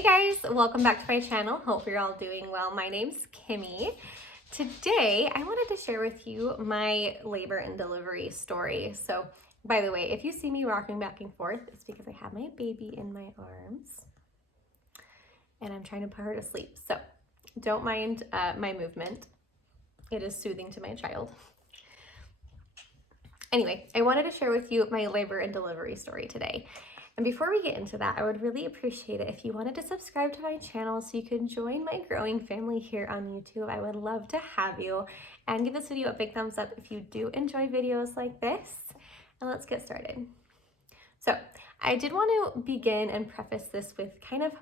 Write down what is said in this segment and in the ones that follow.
Hey guys, welcome back to my channel. Hope you're all doing well. My name's Kimmy. Today, I wanted to share with you my labor and delivery story. So, by the way, if you see me rocking back and forth, it's because I have my baby in my arms and I'm trying to put her to sleep. So, don't mind my movement. It is soothing to my child. Anyway, I wanted to share with you my labor and delivery story today. And before we get into that, I would really appreciate it if you wanted to subscribe to my channel so you can join my growing family here on YouTube. I would love to have you. And give this video a big thumbs up if you do enjoy videos like this. And let's get started. So I did want to begin and preface this with kind of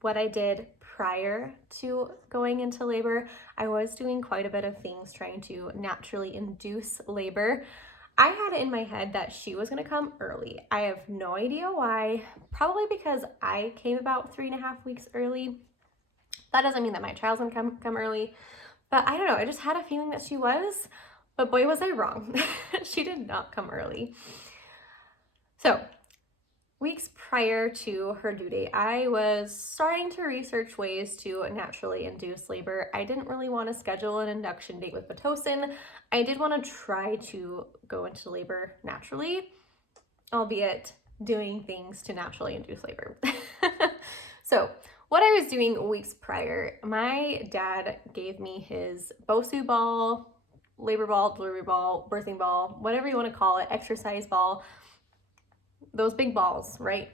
what I did prior to going into labor. I was doing quite a bit of things trying to naturally induce labor. I had it in my head that she was going to come early. I have no idea why. Probably because I came about 3.5 weeks early. That doesn't mean that my child's going to come early. But I don't know. I just had a feeling that she was. But boy, was I wrong. She did not come early. So, weeks prior to her due date, I was starting to research ways to naturally induce labor. I didn't really want to schedule an induction date with Pitocin. I did want to try to go into labor naturally, albeit doing things to naturally induce labor. So what I was doing weeks prior, my dad gave me his BOSU ball, labor ball, delivery ball, birthing ball, whatever you want to call it, exercise ball, those big balls, right,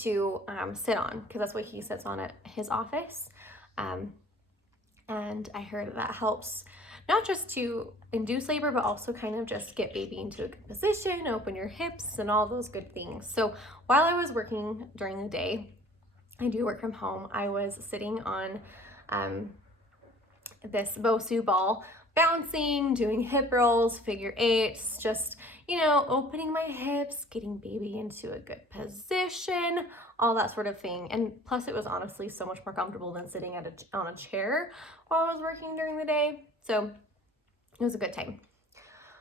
to sit on, because that's what he sits on at his office. And I heard that helps not just to induce labor, but also kind of just get baby into a good position, open your hips, and all those good things. So while I was working during the day, I do work from home, I was sitting on this BOSU ball, bouncing, doing hip rolls, figure eights, just, you know, opening my hips, getting baby into a good position, all that sort of thing. And plus it was honestly so much more comfortable than sitting on a chair while I was working during the day. So it was a good time.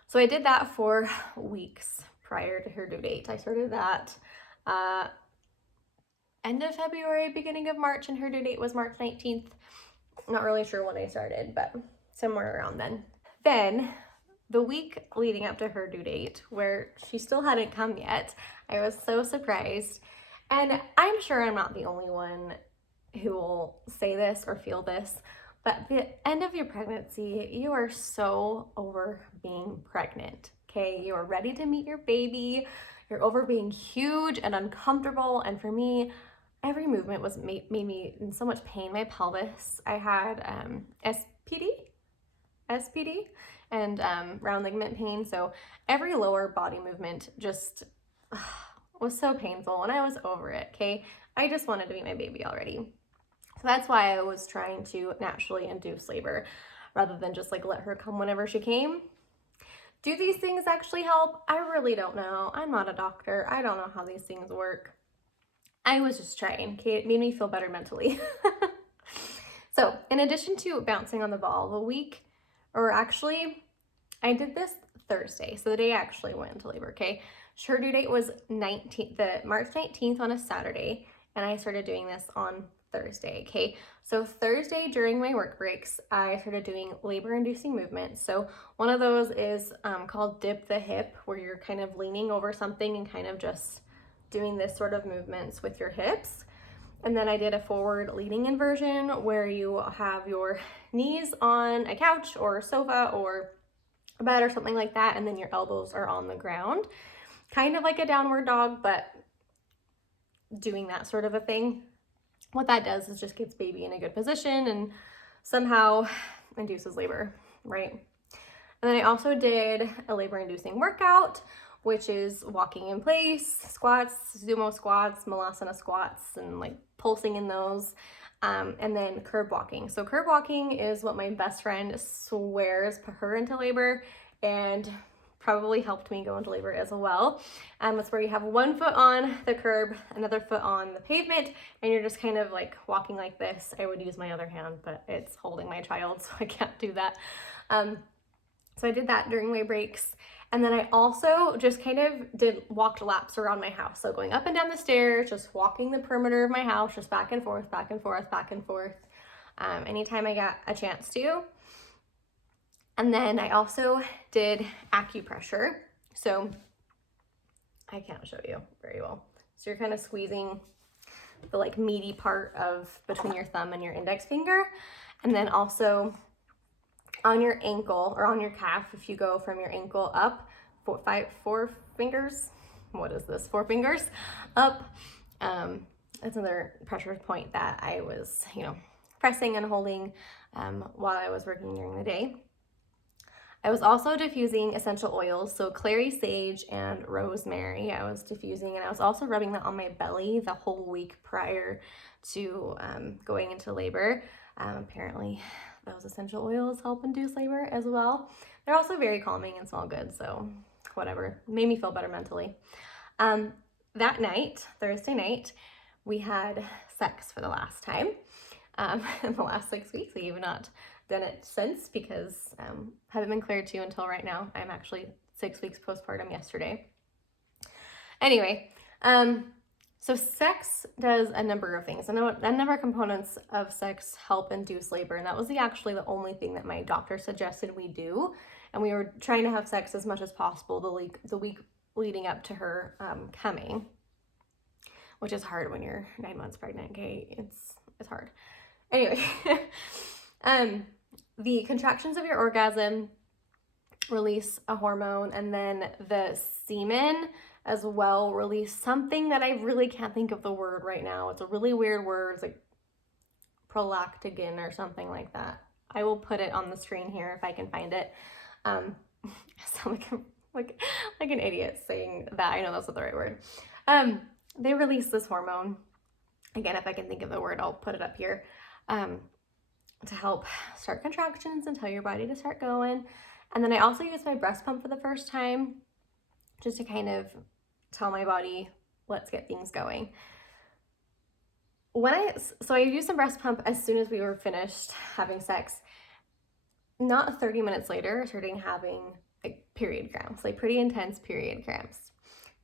So I did that for weeks prior to her due date. I started that end of February, beginning of March, and her due date was March 19th. Not really sure when I started, but somewhere around then. Then the week leading up to her due date, where she still hadn't come yet, I was so surprised. And I'm sure I'm not the only one who will say this or feel this, but at the end of your pregnancy, you are so over being pregnant, okay? You are ready to meet your baby. You're over being huge and uncomfortable. And for me, every movement was made me in so much pain. My pelvis, I had SPD and round ligament pain. So every lower body movement just was so painful, and I was over it, okay? I just wanted to meet my baby already. So that's why I was trying to naturally induce labor rather than just like let her come whenever she came. Do these things actually help? I really don't know. I'm not a doctor. I don't know how these things work. I was just trying, okay? It made me feel better mentally. So in addition to bouncing on the ball, I did this Thursday. So the day I actually went into labor, okay? Her due date was March 19th on a Saturday, and I started doing this on Thursday, okay? So Thursday during my work breaks, I started doing labor-inducing movements. So one of those is called dip the hip, where you're kind of leaning over something and kind of just doing this sort of movements with your hips. And then I did a forward leaning inversion where you have your knees on a couch or a sofa or a bed or something like that, and then your elbows are on the ground. Kind of like a downward dog, but doing that sort of a thing. What that does is just gets baby in a good position and somehow induces labor, right? And then I also did a labor-inducing workout, which is walking in place, squats, sumo squats, malasana squats, and like pulsing in those, and then curb walking. So curb walking is what my best friend swears put her into labor and probably helped me go into labor as well. It's where you have one foot on the curb, another foot on the pavement, and you're just kind of like walking like this. I would use my other hand, but it's holding my child, so I can't do that. So I did that during my breaks. And then I also just kind of walked laps around my house. So going up and down the stairs, just walking the perimeter of my house, just back and forth, back and forth, back and forth, anytime I got a chance to. And then I also did acupressure. So I can't show you very well. So you're kind of squeezing the like meaty part of between your thumb and your index finger. And then also on your ankle or on your calf, if you go from your ankle up, four fingers, what is this? 4 fingers up. That's another pressure point that I was, pressing and holding while I was working during the day. I was also diffusing essential oils, so clary sage and rosemary. I was diffusing, and I was also rubbing that on my belly the whole week prior to going into labor. Apparently, those essential oils help induce labor as well. They're also very calming and smell good, so whatever. Made me feel better mentally. That night, Thursday night, we had sex for the last time in the last 6 weeks. We have not done it since because haven't been cleared to until right now. I'm actually 6 weeks postpartum yesterday. Anyway, so sex does a number of things. I know a number of components of sex help induce labor, and that was actually the only thing that my doctor suggested we do. And we were trying to have sex as much as possible the week leading up to her coming, which is hard when you're 9 months pregnant. Okay, it's hard. Anyway, the contractions of your orgasm release a hormone, and then the semen as well release something that I really can't think of the word right now. It's a really weird word. It's like prolactin or something like that. I will put it on the screen here if I can find it. I sound like an idiot saying that. I know that's not the right word. They release this hormone. Again, if I can think of the word, I'll put it up here. To help start contractions and tell your body to start going. And then I also used my breast pump for the first time just to kind of tell my body, let's get things going. So I used some breast pump as soon as we were finished having sex. Not 30 minutes later, I started having like period cramps, like pretty intense period cramps.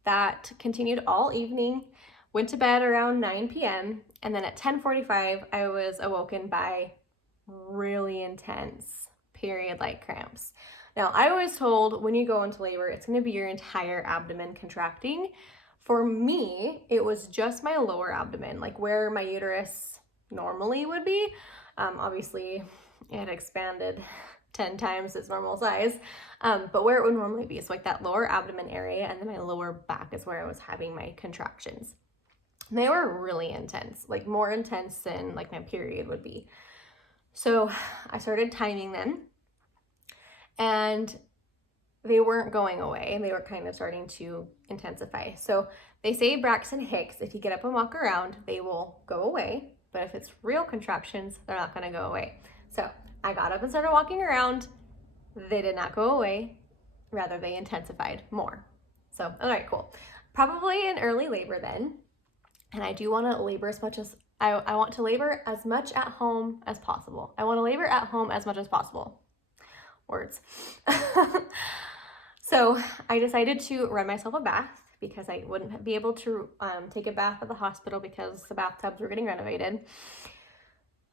That continued all evening, went to bed around 9 p.m. And then at 10:45, I was awoken by really intense period-like cramps. Now, I was told when you go into labor, it's going to be your entire abdomen contracting. For me, it was just my lower abdomen, like where my uterus normally would be. Obviously, it had expanded 10 times its normal size, but where it would normally be. So like that lower abdomen area, and then my lower back is where I was having my contractions. They were really intense, like more intense than like my period would be. So I started timing them, and they weren't going away, and they were kind of starting to intensify. So they say Braxton Hicks, if you get up and walk around, they will go away. But if it's real contractions, they're not going to go away. So I got up and started walking around. They did not go away. Rather, they intensified more. So, all right, cool. Probably in early labor then. And I do want to labor as much as I want to labor as much at home as possible. I want to labor at home as much as possible. Words. So I decided to run myself a bath because I wouldn't be able to take a bath at the hospital because the bathtubs were getting renovated.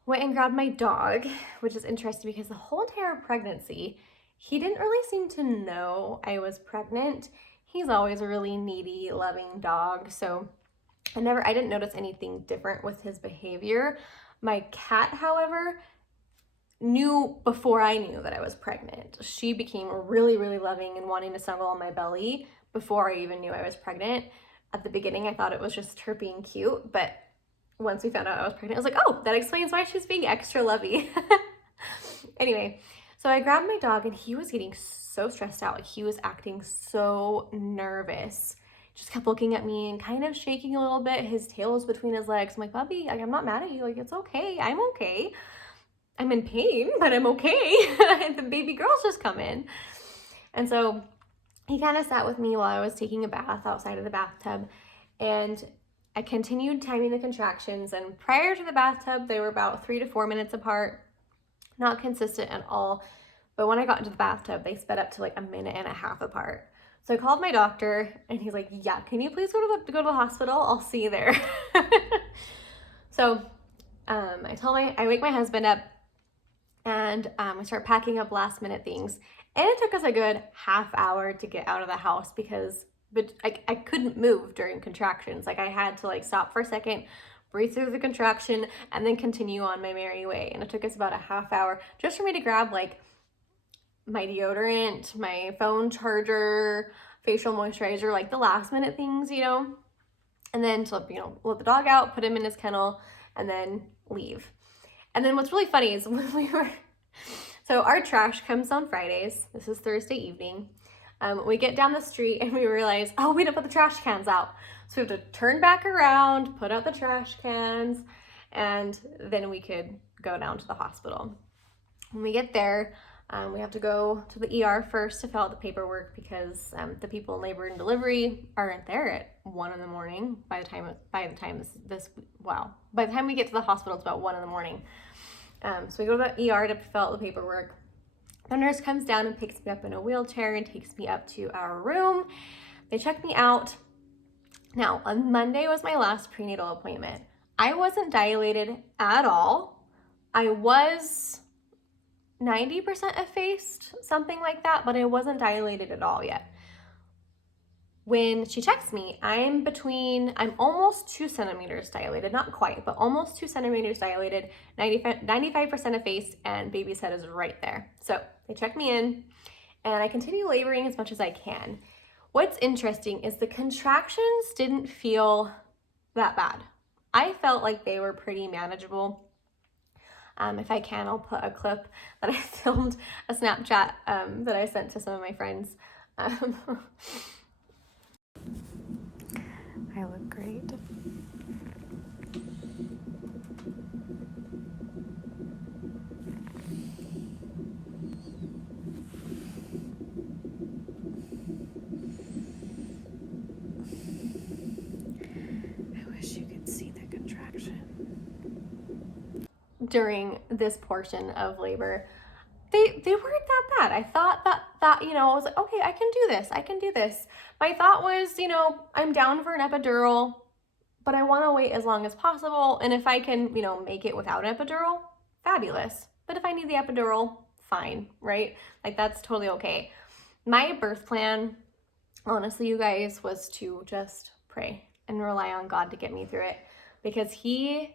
Went and grabbed my dog, which is interesting because the whole entire pregnancy, he didn't really seem to know I was pregnant. He's always a really needy, loving dog. So I didn't notice anything different with his behavior. My cat, however, knew before I knew that I was pregnant. She became really, really loving and wanting to snuggle on my belly before I even knew I was pregnant. At the beginning, I thought it was just her being cute, but once we found out I was pregnant, I was like, oh, that explains why she's being extra lovey. Anyway, so I grabbed my dog, and he was getting so stressed out. Like, he was acting so nervous. Just kept looking at me and kind of shaking a little bit. His tail was between his legs. I'm like, Bubby, I'm not mad at you. Like, it's okay. I'm okay. I'm in pain, but I'm okay. And the baby girl's just come in. And so he kind of sat with me while I was taking a bath outside of the bathtub. And I continued timing the contractions. And prior to the bathtub, they were about 3 to 4 minutes apart. Not consistent at all. But when I got into the bathtub, they sped up to like a minute and a half apart. So I called my doctor and he's like, yeah, can you please go to the hospital? I'll see you there. So I wake my husband up and we start packing up last minute things. And it took us a good half hour to get out of the house because I couldn't move during contractions. Like I had to like stop for a second, breathe through the contraction, and then continue on my merry way. And it took us about a half hour just for me to grab like my deodorant, my phone charger, facial moisturizer, like the last minute things, you know, and then to, you know, let the dog out, put him in his kennel, and then leave. And then what's really funny is when so our trash comes on Fridays. This is Thursday evening. We get down the street and we realize, oh, we didn't put the trash cans out. So we have to turn back around, put out the trash cans, and then we could go down to the hospital. When we get there, we have to go to the ER first to fill out the paperwork because the people in labor and delivery aren't there at 1 a.m. By the time we get to the hospital, it's about 1 a.m. So we go to the ER to fill out the paperwork. The nurse comes down and picks me up in a wheelchair and takes me up to our room. They check me out. Now, on Monday was my last prenatal appointment. I wasn't dilated at all. I was 90% effaced, something like that, but I wasn't dilated at all yet. When she checks me, I'm almost 2 centimeters dilated, not quite, but almost 2 centimeters dilated, 95% effaced, and baby's head is right there. So they check me in, and I continue laboring as much as I can. What's interesting is the contractions didn't feel that bad. I felt like they were pretty manageable. If I can, I'll put a clip that I filmed, a Snapchat that I sent to some of my friends. I look great. I wish you could see the contraction. During this portion of labor, they weren't that bad. I thought that, you know, I was like, okay, I can do this. My thought was, you know, I'm down for an epidural, but I want to wait as long as possible. And if I can, you know, make it without an epidural, fabulous. But if I need the epidural, fine, right? Like that's totally okay. My birth plan, honestly, you guys, was to just pray and rely on God to get me through it, because He,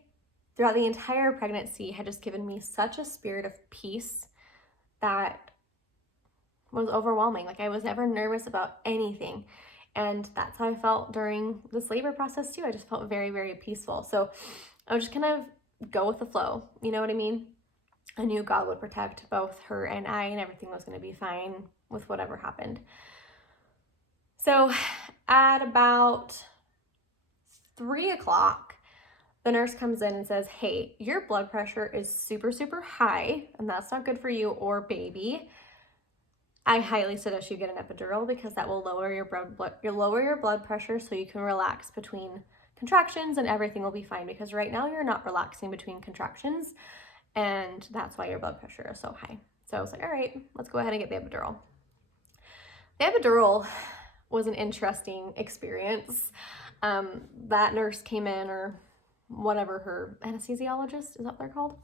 throughout the entire pregnancy, had just given me such a spirit of peace that was overwhelming. Like I was never nervous about anything. And that's how I felt during this labor process too. I just felt very, very peaceful. So I was just kind of go with the flow. You know what I mean? I knew God would protect both her and I, and everything was going to be fine with whatever happened. So at about 3 o'clock, the nurse comes in and says, hey, your blood pressure is super, super high, and that's not good for you or baby. I highly suggest you get an epidural because that will lower your blood pressure so you can relax between contractions and everything will be fine, because right now you're not relaxing between contractions and that's why your blood pressure is so high. So I was like, all right, let's go ahead and get the epidural. The epidural was an interesting experience. That nurse came in, or whatever, her anesthesiologist, is that what they're called?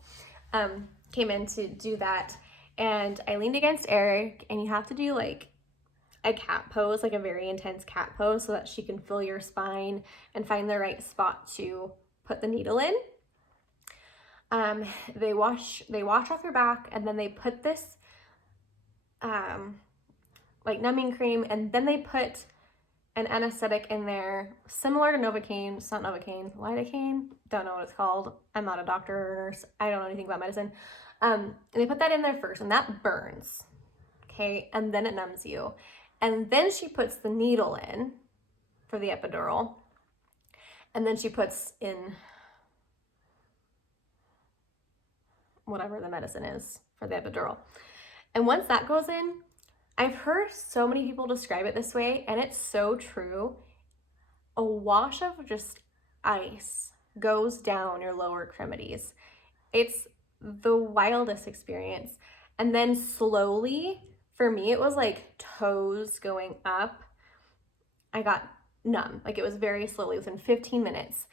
Came in to do that. And I leaned against Eric, and you have to do like a cat pose, like a very intense cat pose, so that she can feel your spine and find the right spot to put the needle in. They wash off your back, and then they put this like numbing cream, and then they put an anesthetic in there similar to Novocaine. It's not Novocaine, lidocaine, don't know what it's called. I'm not a doctor or nurse. I don't know anything about medicine. And they put that in there first, and that burns, okay? And then it numbs you. And then she puts the needle in for the epidural. And then she puts in whatever the medicine is for the epidural. And once that goes in, I've heard so many people describe it this way, and it's so true. A wash of just ice goes down your lower extremities. It's the wildest experience. And then slowly, for me, it was like toes going up. I got numb. Like, it was very slowly within 15 minutes.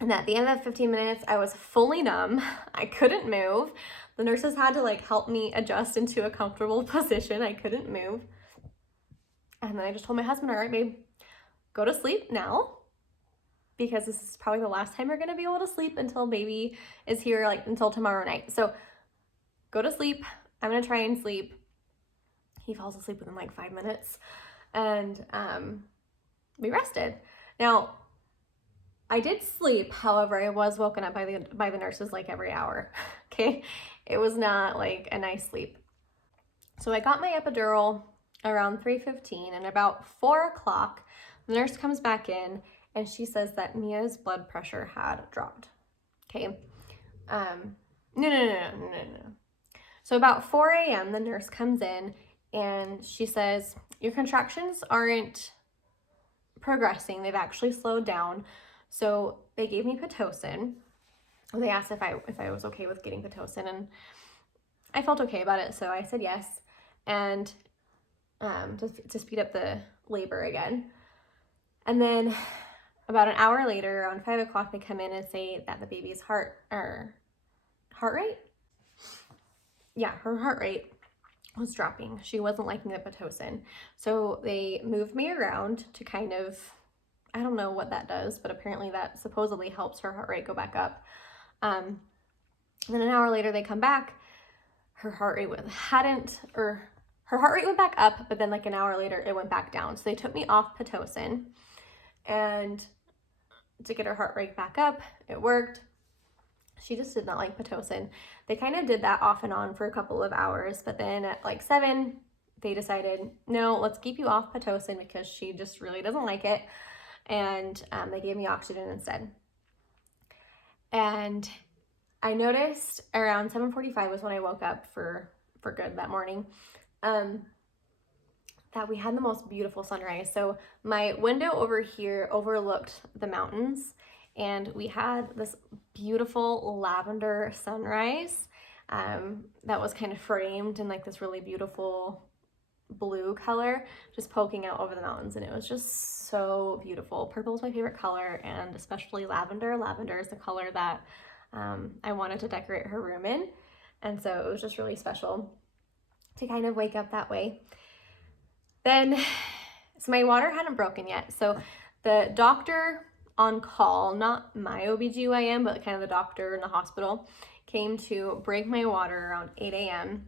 And at the end of that 15 minutes, I was fully numb. I couldn't move. The nurses had to like help me adjust into a comfortable position. I couldn't move. And then I just told my husband, all right, babe, go to sleep now, because this is probably the last time you're going to be able to sleep until baby is here, like until tomorrow night. So go to sleep. I'm going to try and sleep. He falls asleep within like 5 minutes, and we rested. Now, I did sleep. However, I was woken up by the nurses like every hour. Okay. It was not like a nice sleep. So I got my epidural around 3:15, and about 4 o'clock, the nurse comes back in and she says that Mia's blood pressure had dropped. Okay. No. So about 4 a.m., the nurse comes in and she says, your contractions aren't progressing. They've actually slowed down. So they gave me Pitocin. They asked if I was okay with getting Pitocin, and I felt okay about it. So I said yes. And to speed up the labor again. And then about an hour later, around 5 o'clock, they come in and say that the baby's heart rate? Yeah, her heart rate was dropping. She wasn't liking the Pitocin. So they moved me around to kind of, I don't know what that does, but apparently that supposedly helps her heart rate go back up. Then an hour later, they come back. Her heart rate her heart rate went back up, but then like an hour later, it went back down. So they took me off Pitocin, and to get her heart rate back up, it worked. She just did not like Pitocin. They kind of did that off and on for a couple of hours, but then at like 7, they decided, no, let's keep you off Pitocin because she just really doesn't like it. And they gave me oxygen instead. And I noticed around 7:45 was when I woke up for good that morning, that we had the most beautiful sunrise. So my window over here overlooked the mountains, and we had this beautiful lavender sunrise that was kind of framed in like this really beautiful blue color just poking out over the mountains, and it was just so beautiful. Purple is my favorite color, and especially lavender. Lavender is the color that I wanted to decorate her room in, and so it was just really special to kind of wake up that way. Then, so my water hadn't broken yet, so the doctor on call, not my OBGYN, but kind of the doctor in the hospital, came to break my water around 8 a.m.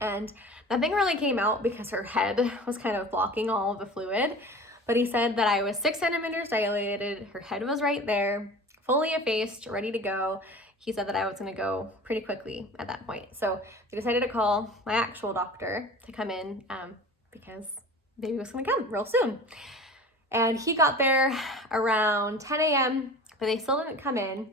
And nothing really came out because her head was kind of blocking all of the fluid. But he said that I was 6 centimeters dilated. Her head was right there, fully effaced, ready to go. He said that I was going to go pretty quickly at that point. So they decided to call my actual doctor to come in because baby was going to come real soon. And he got there around 10 a.m., but they still didn't come in.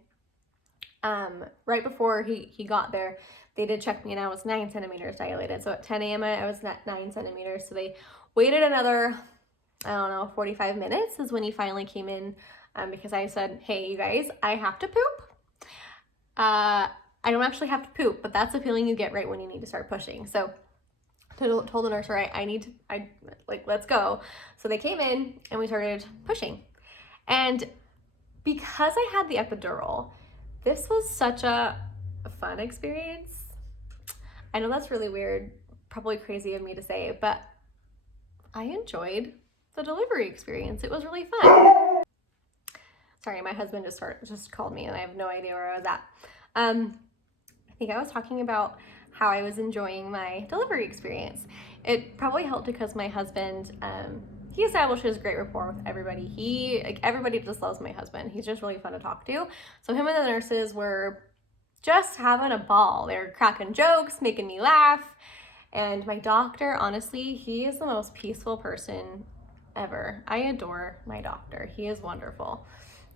Right before he got there, they did check me, and I was 9 centimeters dilated. So at 10 a.m., I was at 9 centimeters. So they waited another, 45 minutes is when he finally came in, because I said, hey, you guys, I have to poop. I don't actually have to poop, but that's the feeling you get right when you need to start pushing. So told the nurse, all right, let's go. So they came in and we started pushing. And because I had the epidural, this was such a fun experience. I know that's really weird, probably crazy of me to say, but I enjoyed the delivery experience. It was really fun. Sorry, my husband just called me and I have no idea where I was at. I think I was talking about how I was enjoying my delivery experience. It probably helped because my husband, he establishes great rapport with everybody. Everybody just loves my husband. He's just really fun to talk to. So him and the nurses were just having a ball. They were cracking jokes, making me laugh. And my doctor, honestly, he is the most peaceful person ever. I adore my doctor. He is wonderful.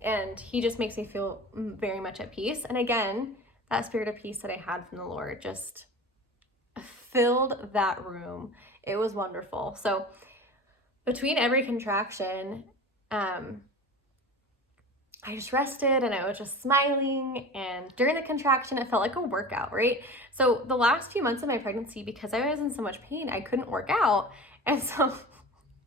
And he just makes me feel very much at peace. And again, that spirit of peace that I had from the Lord just filled that room. It was wonderful. So between every contraction, I just rested and I was just smiling, and during the contraction, it felt like a workout, right? So the last few months of my pregnancy, because I was in so much pain, I couldn't work out. And so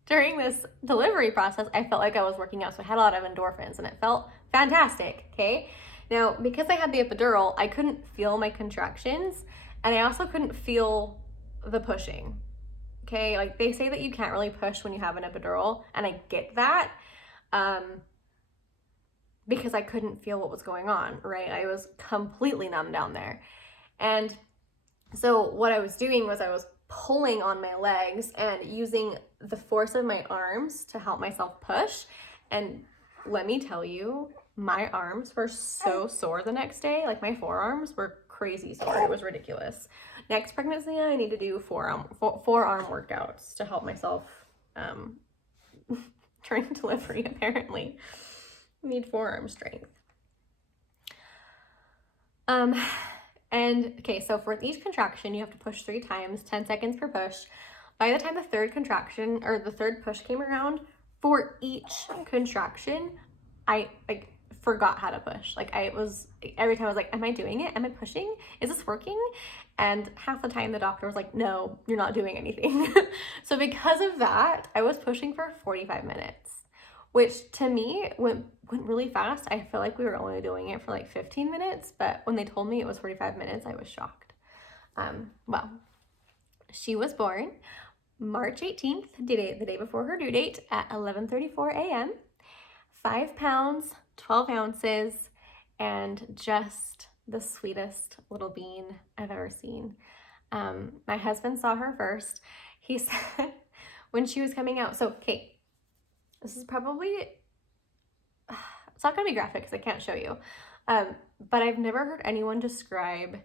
during this delivery process, I felt like I was working out. So I had a lot of endorphins and it felt fantastic, okay? Now, because I had the epidural, I couldn't feel my contractions, and I also couldn't feel the pushing, okay? Like, they say that you can't really push when you have an epidural, and I get that. Because I couldn't feel what was going on, right? I was completely numb down there. And so what I was doing was I was pulling on my legs and using the force of my arms to help myself push. And let me tell you, my arms were so sore the next day. Like, my forearms were crazy sore. It was ridiculous. Next pregnancy, I need to do forearm workouts to help myself during delivery, apparently. Need forearm strength. And okay, so for each contraction, you have to push 3 times, 10 seconds per push. By the time the third contraction or the third push came around, for each contraction, I forgot how to push. Like, every time I was like, am I doing it? Am I pushing? Is this working? And half the time the doctor was like, no, you're not doing anything. So because of that, I was pushing for 45 minutes. Which to me went really fast. I feel like we were only doing it for like 15 minutes, but when they told me it was 45 minutes, I was shocked. Well, she was born March 18th, the day before her due date, at 11:34 a.m., 5 pounds, 12 ounces, and just the sweetest little bean I've ever seen. My husband saw her first. He said when she was coming out, so Kate, this is probably, it's not going to be graphic because I can't show you, but I've never heard anyone describe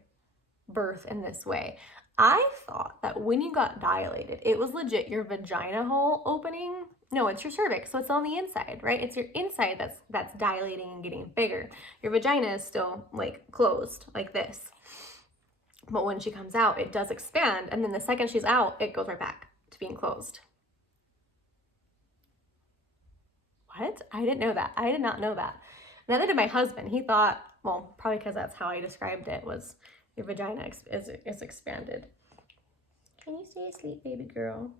birth in this way. I thought that when you got dilated, it was legit your vagina hole opening. No, it's your cervix, so it's on the inside, right? It's your inside that's dilating and getting bigger. Your vagina is still like closed like this. But when she comes out, it does expand, and then the second she's out, it goes right back to being closed. What? I didn't know that. I did not know that. Neither did my husband. He thought, well, probably because that's how I described it, was your vagina is expanded. Can you stay asleep, baby girl?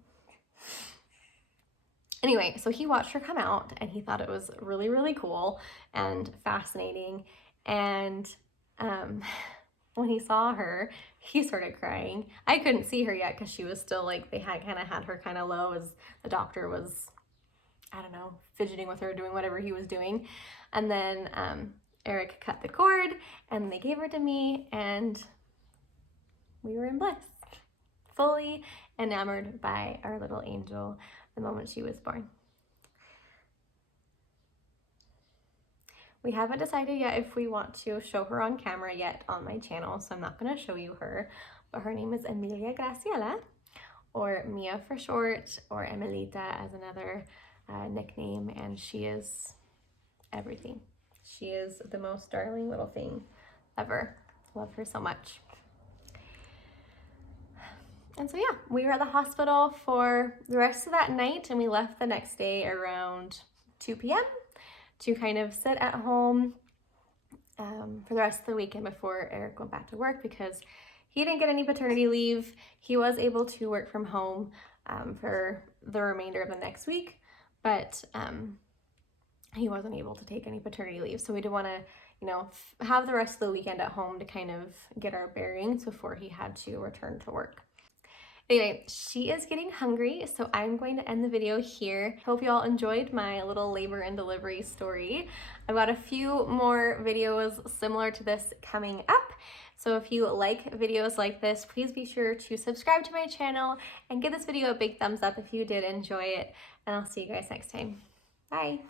Anyway, so he watched her come out, and he thought it was really, really cool and fascinating. And when he saw her, he started crying. I couldn't see her yet because she was still like, they had her kind of low as the doctor was, I don't know, fidgeting with her, doing whatever he was doing. And then Eric cut the cord, and they gave her to me, and we were in bliss, fully enamored by our little angel the moment she was born. We haven't decided yet if we want to show her on camera yet on my channel, so I'm not going to show you her, but her name is Emilia Graciela, or Mia for short, or Emelita as another nickname, and she is everything. She is the most darling little thing ever. Love her so much. And so yeah, we were at the hospital for the rest of that night, and we left the next day around 2 p.m. to kind of sit at home for the rest of the weekend before Eric went back to work, because he didn't get any paternity leave. He was able to work from home for the remainder of the next week, but he wasn't able to take any paternity leave. So we did want to, have the rest of the weekend at home to kind of get our bearings before he had to return to work. Anyway, she is getting hungry, so I'm going to end the video here. Hope you all enjoyed my little labor and delivery story. I've got a few more videos similar to this coming up. So if you like videos like this, please be sure to subscribe to my channel and give this video a big thumbs up if you did enjoy it. And I'll see you guys next time. Bye.